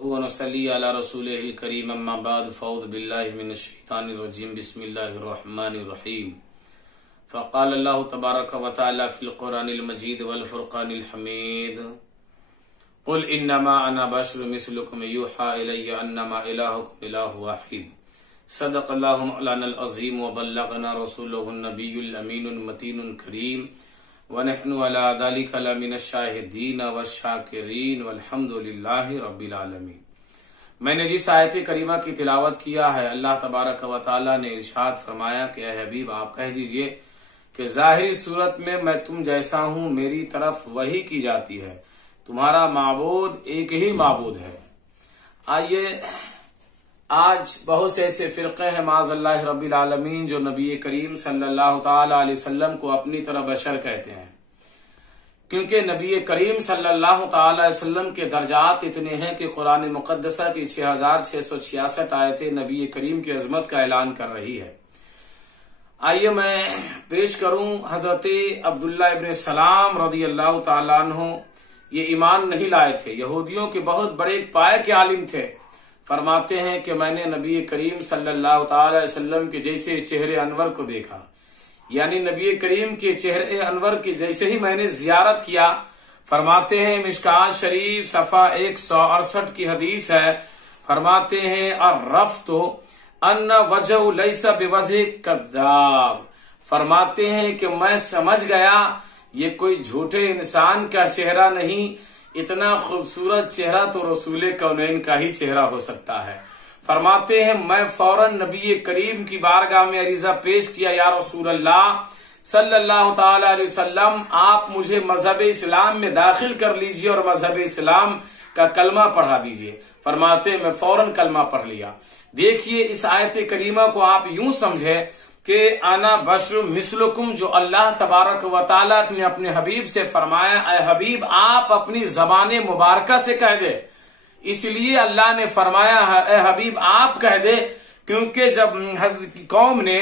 ونصلی علی رسولہ الکریم اما بعد فاعوذ باللہ من الشیطان الرجیم بسم اللہ الرحمن الرحیم فقال اللہ تبارک و تعالی فی القرآن المجید والفرقان الحمید قل انما انا بشر مثلکم یوحى الی انما الہکم الہ واحد صدق اللہ مولانا العظیم وبلغنا رسولہ النبی الامین المتین الکریم ونحن على ذلك لمن الشاہدین والشاکرین والحمد للہ رب العالمین۔ میں نے جس آیت کریمہ کی تلاوت کیا ہے، اللہ تبارک و تعالی نے ارشاد فرمایا کہ اے حبیب آپ کہہ دیجئے کہ ظاہری صورت میں تم جیسا ہوں، میری طرف وحی کی جاتی ہے، تمہارا معبود ایک ہی معبود ہے۔ آئیے، آج بہت سے ایسے فرقے ہیں معاذ اللہ رب العالمین جو نبی کریم صلی اللہ تعالی علیہ وسلم کو اپنی طرح بشر کہتے ہیں، کیونکہ نبی کریم صلی اللہ تعالی علیہ وسلم کے درجات اتنے ہیں کہ قرآن مقدسہ کی 6666 آیتیں نبی کریم کی عظمت کا اعلان کر رہی ہے۔ آئیے میں پیش کروں حضرت عبداللہ ابن سلام رضی اللہ تعالیٰ عنہ۔ یہ ایمان نہیں لائے تھے، یہودیوں کے بہت بڑے ایک پائے کے عالم تھے۔ فرماتے ہیں کہ میں نے نبی کریم صلی اللہ تعالی علیہ وسلم کے جیسے چہرے انور کو دیکھا، یعنی نبی کریم کے چہرے انور کے جیسے ہی میں نے زیارت کیا۔ فرماتے ہیں مشکات شریف صفحہ 168 کی حدیث ہے، فرماتے ہیں الرفت ان وجہ لیس بوجہ کذاب، فرماتے ہیں کہ میں سمجھ گیا یہ کوئی جھوٹے انسان کا چہرہ نہیں، اتنا خوبصورت چہرہ تو رسول کونین کا ہی چہرہ ہو سکتا ہے۔ فرماتے ہیں میں فوراً نبی کریم کی بارگاہ میں عریضہ پیش کیا، یا رسول اللہ صلی اللہ تعالی علیہ وسلم، آپ مجھے مذہب اسلام میں داخل کر لیجئے اور مذہب اسلام کا کلمہ پڑھا دیجئے۔ فرماتے ہیں میں فوراً کلمہ پڑھ لیا۔ دیکھیے اس آیت کریمہ کو آپ یوں سمجھے کہ انا بشر مثلکم، جو اللہ تبارک و تعالیٰ نے اپنے حبیب سے فرمایا اے حبیب آپ اپنی زبان مبارکہ سے کہہ دے، اس لیے اللہ نے فرمایا اے حبیب آپ کہہ دے، کیونکہ جب قوم نے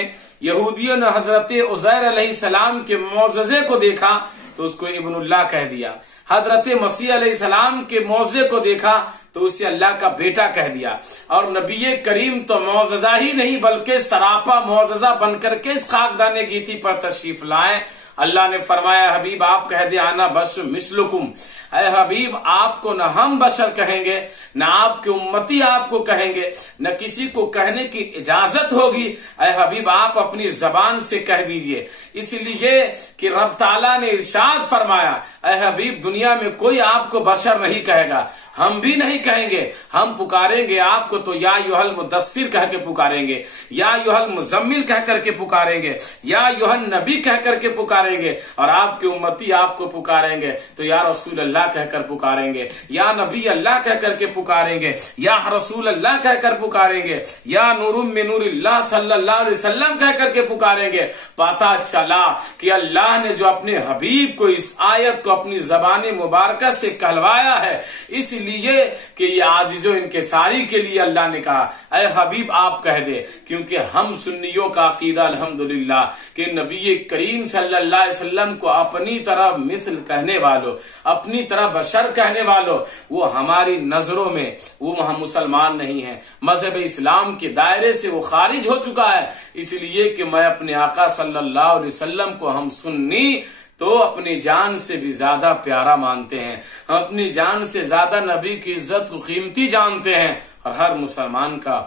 یہودیوں نے حضرت عزیر علیہ السلام کے معجزے کو دیکھا تو اس کو ابن اللہ کہہ دیا، حضرت مسیح علیہ السلام کے معجزے کو دیکھا تو اسے اللہ کا بیٹا کہہ دیا، اور نبی کریم تو معجزہ ہی نہیں بلکہ سراپا معجزہ بن کر کے اس خاکدان گیتی پر تشریف لائے۔ اللہ نے فرمایا حبیب آپ کہہ دے انا بشر مثلکم، اے حبیب آپ کو نہ ہم بشر کہیں گے، نہ آپ کے امتی آپ کو کہیں گے، نہ کسی کو کہنے کی اجازت ہوگی، اے حبیب آپ اپنی زبان سے کہہ دیجئے، اس لیے کہ رب تعالیٰ نے ارشاد فرمایا اے حبیب دنیا میں کوئی آپ کو بشر نہیں کہے گا، ہم بھی نہیں کہیں گے، ہم پکاریں گے آپ کو تو یا ایھا المدثر کہہ کے پکاریں گے، یا ایھا المزمل کہہ کر کے پکاریں گے، یا ایھا النبی کہہ کر کے پکاریں گے، اور آپ کے امتی آپ کو پکاریں گے تو یا رسول اللہ کہہ کر پکاریں گے، یا نبی اللہ کہہ کر کے پکاریں گے، یا رسول اللہ کہہ کر پکاریں گے، یا نور من نور اللہ صلی اللہ علیہ وسلم کہہ کر کے پکاریں گے۔ پتہ چلا کہ اللہ نے جو اپنے حبیب کو اس آیت کو اپنی زبان مبارکہ سے کہلوایا ہے، اس لیے کہ یہ عاجزو انکساری کے لیے اللہ نے کہا اے حبیب آپ کہہ دے، کیونکہ ہم سنیوں کا عقیدہ الحمدللہ کہ نبی کریم صلی اللہ علیہ وسلم کو اپنی طرح مثل کہنے والوں، اپنی طرح بشر کہنے والوں، وہ ہماری نظروں میں وہ ہم مسلمان نہیں ہیں، مذہب اسلام کے دائرے سے وہ خارج ہو چکا ہے، اس لیے کہ میں اپنے آقا صلی اللہ علیہ وسلم کو ہم سنی تو اپنی جان سے بھی زیادہ پیارا مانتے ہیں، ہم اپنی جان سے زیادہ نبی کی عزت کو قیمتی جانتے ہیں، اور ہر مسلمان کا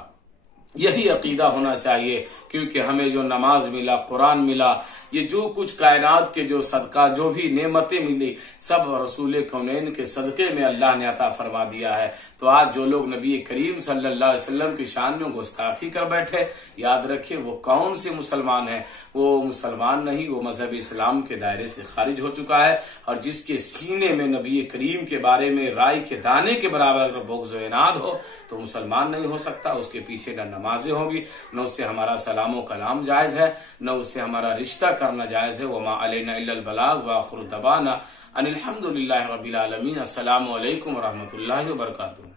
یہی عقیدہ ہونا چاہیے، کیونکہ ہمیں جو نماز ملا، قرآن ملا، یہ جو کچھ کائنات کے جو صدقہ جو بھی نعمتیں ملی سب رسول کونین کے صدقے میں اللہ نے عطا فرما دیا ہے۔ تو آج جو لوگ نبی کریم صلی اللہ علیہ وسلم کی شان میں گستاخی کر بیٹھے، یاد رکھیں وہ کون سے مسلمان ہیں، وہ مسلمان نہیں، وہ مذہب اسلام کے دائرے سے خارج ہو چکا ہے، اور جس کے سینے میں نبی کریم کے بارے میں رائی کے دانے کے برابر اگر بغض و عناد ہو تو مسلمان نہیں ہو سکتا، اس کے پیچھے نہ نمازیں ہوگی، نہ اس سے ہمارا سلام و کلام جائز ہے، نہ اس سے ہمارا رشتہ کرنا جائز ہے۔ وما علینا الا البلاغ وآخر دعوانا ان الحمد للہ رب العالمین۔ السلام علیکم ورحمۃ اللہ وبرکاتہ۔